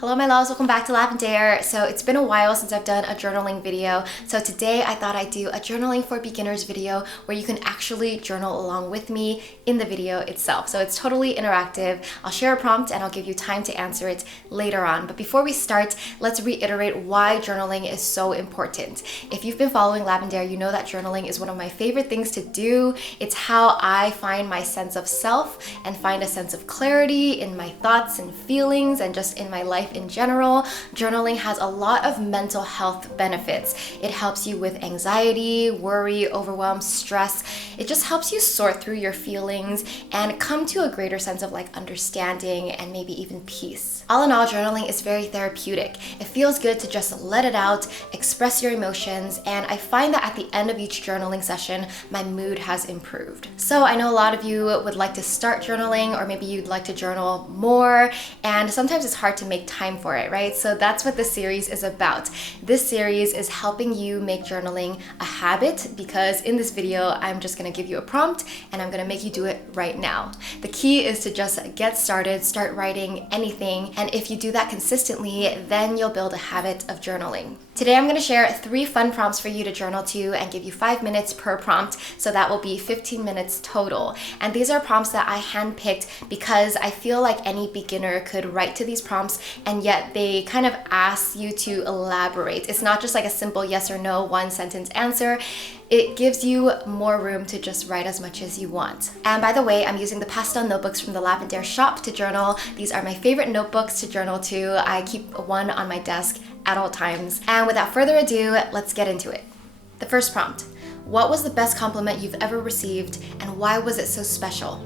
Hello my loves, welcome back to Lavendaire. So it's been a while since I've done a journaling video. So today I thought I'd do a journaling for beginners video where you can actually journal along with me in the video itself. So it's totally interactive. I'll share a prompt and I'll give you time to answer it later on. But before we start, let's reiterate why journaling is so important. If you've been following Lavendaire, you know that journaling is one of my favorite things to do. It's how I find my sense of self and find a sense of clarity in my thoughts and feelings and just in my life in general. Journaling has a lot of mental health benefits. It helps you with anxiety, worry, overwhelm, stress. It just helps you sort through your feelings and come to a greater sense of understanding and maybe even peace. All in all, journaling is very therapeutic. It feels good to just let it out, express your emotions, and I find that at the end of each journaling session, my mood has improved. So I know a lot of you would like to start journaling, or maybe you'd like to journal more, and sometimes it's hard to make time for it, right? So that's what this series is about. This series is helping you make journaling a habit, because in this video, I'm just gonna give you a prompt and I'm gonna make you do it right now. The key is to just get started, start writing anything, and if you do that consistently, then you'll build a habit of journaling. Today I'm gonna share 3 fun prompts for you to journal to and give you 5 minutes per prompt, so that will be 15 minutes total. And these are prompts that I handpicked because I feel like any beginner could write to these prompts, and yet they kind of ask you to elaborate. It's not just like a simple yes or no, one sentence answer. It gives you more room to just write as much as you want. And by the way, I'm using the pastel notebooks from the Lavendaire shop to journal. These are my favorite notebooks to journal to. I keep one on my desk at all times. And without further ado, let's get into it. The first prompt: what was the best compliment you've ever received, and why was it so special?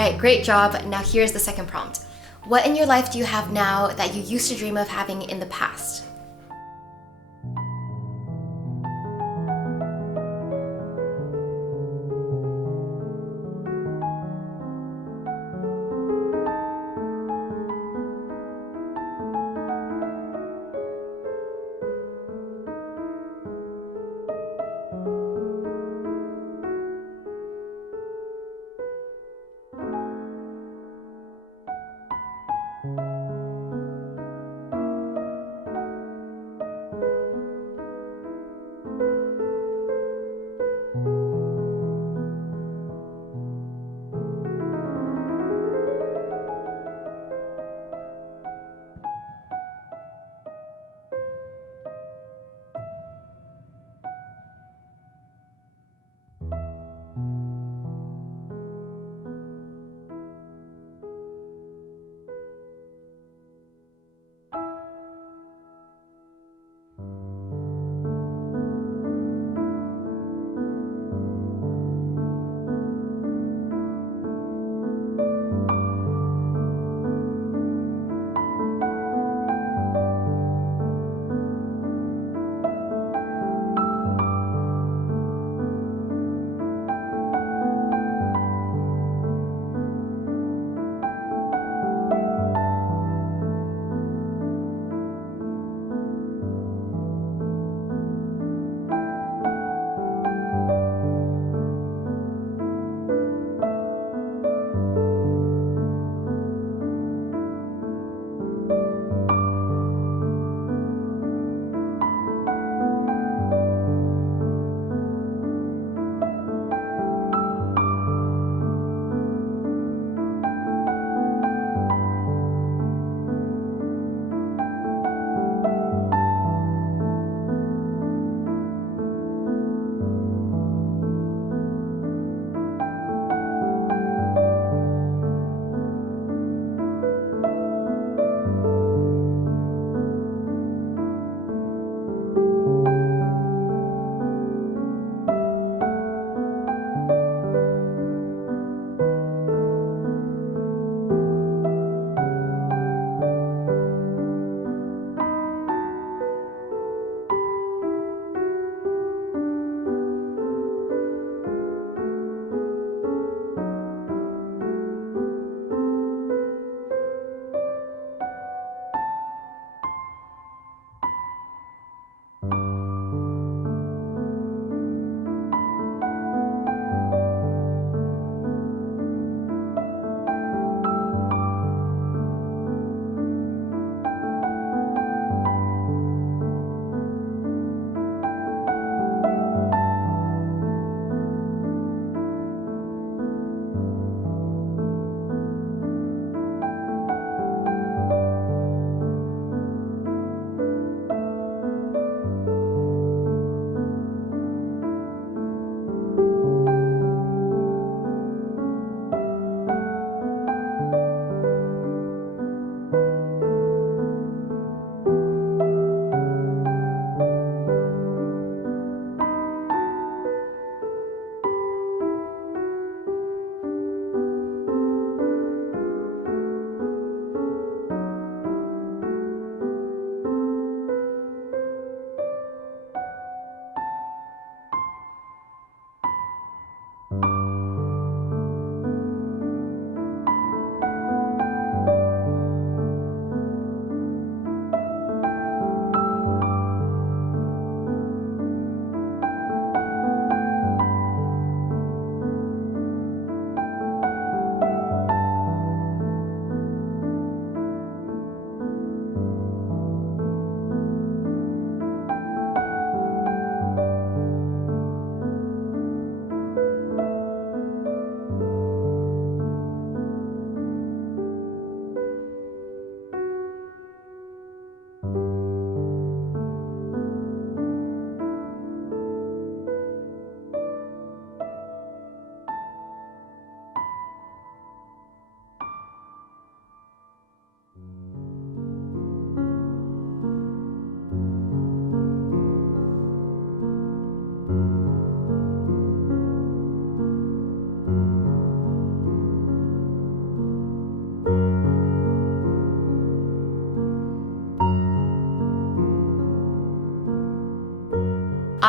right, great job. Now here's the second prompt. What in your life do you have now that you used to dream of having in the past?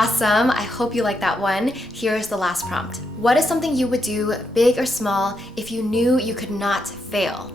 Awesome, I hope you like that one. Here's the last prompt. What is something you would do, big or small, if you knew you could not fail?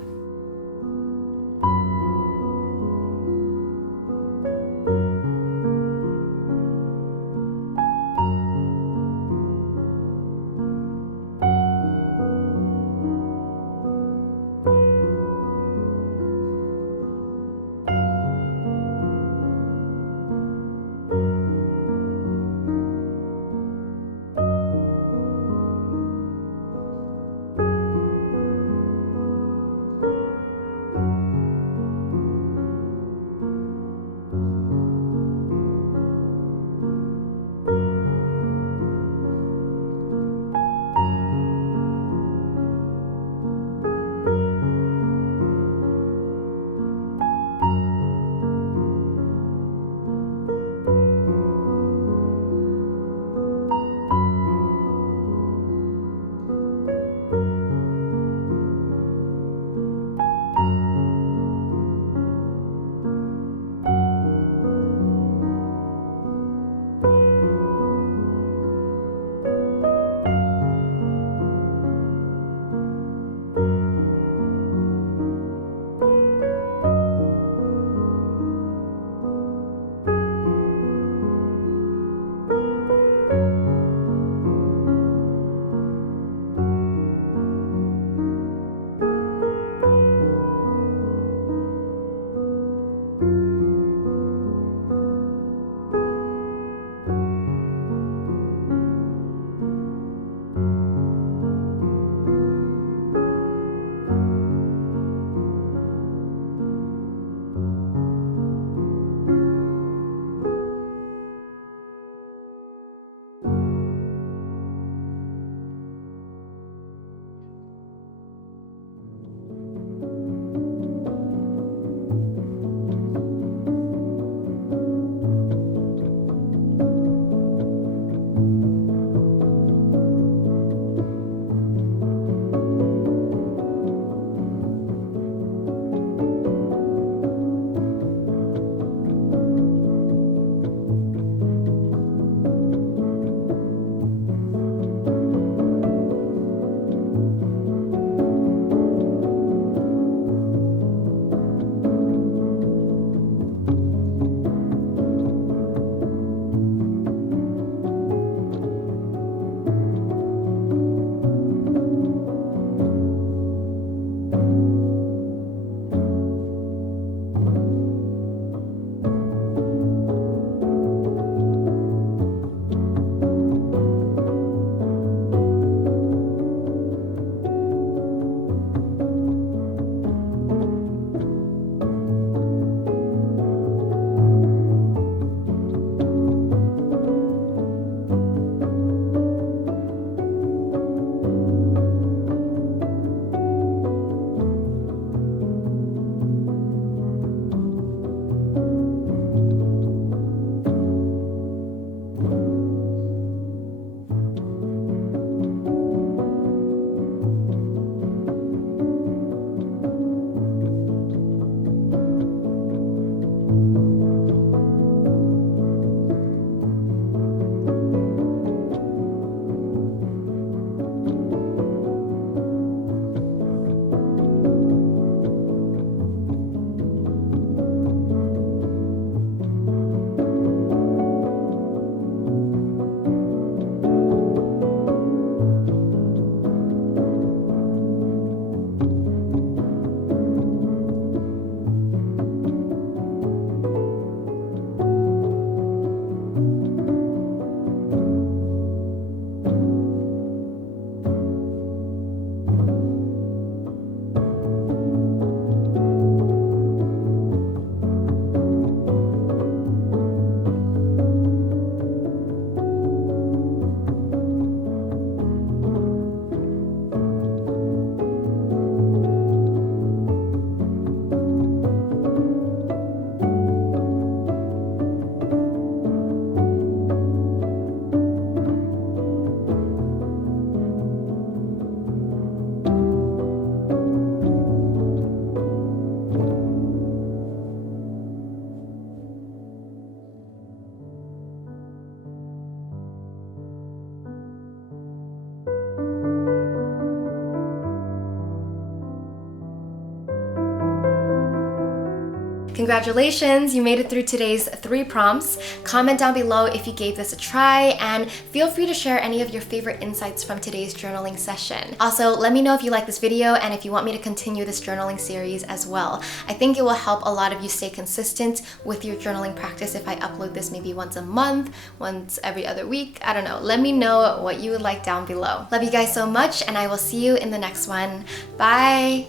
Congratulations, you made it through today's 3 prompts. Comment down below if you gave this a try, and feel free to share any of your favorite insights from today's journaling session. Also, let me know if you like this video and if you want me to continue this journaling series as well. I think it will help a lot of you stay consistent with your journaling practice if I upload this maybe once a month, once every other week. I don't know. Let me know what you would like down below. Love you guys so much, and I will see you in the next one. Bye!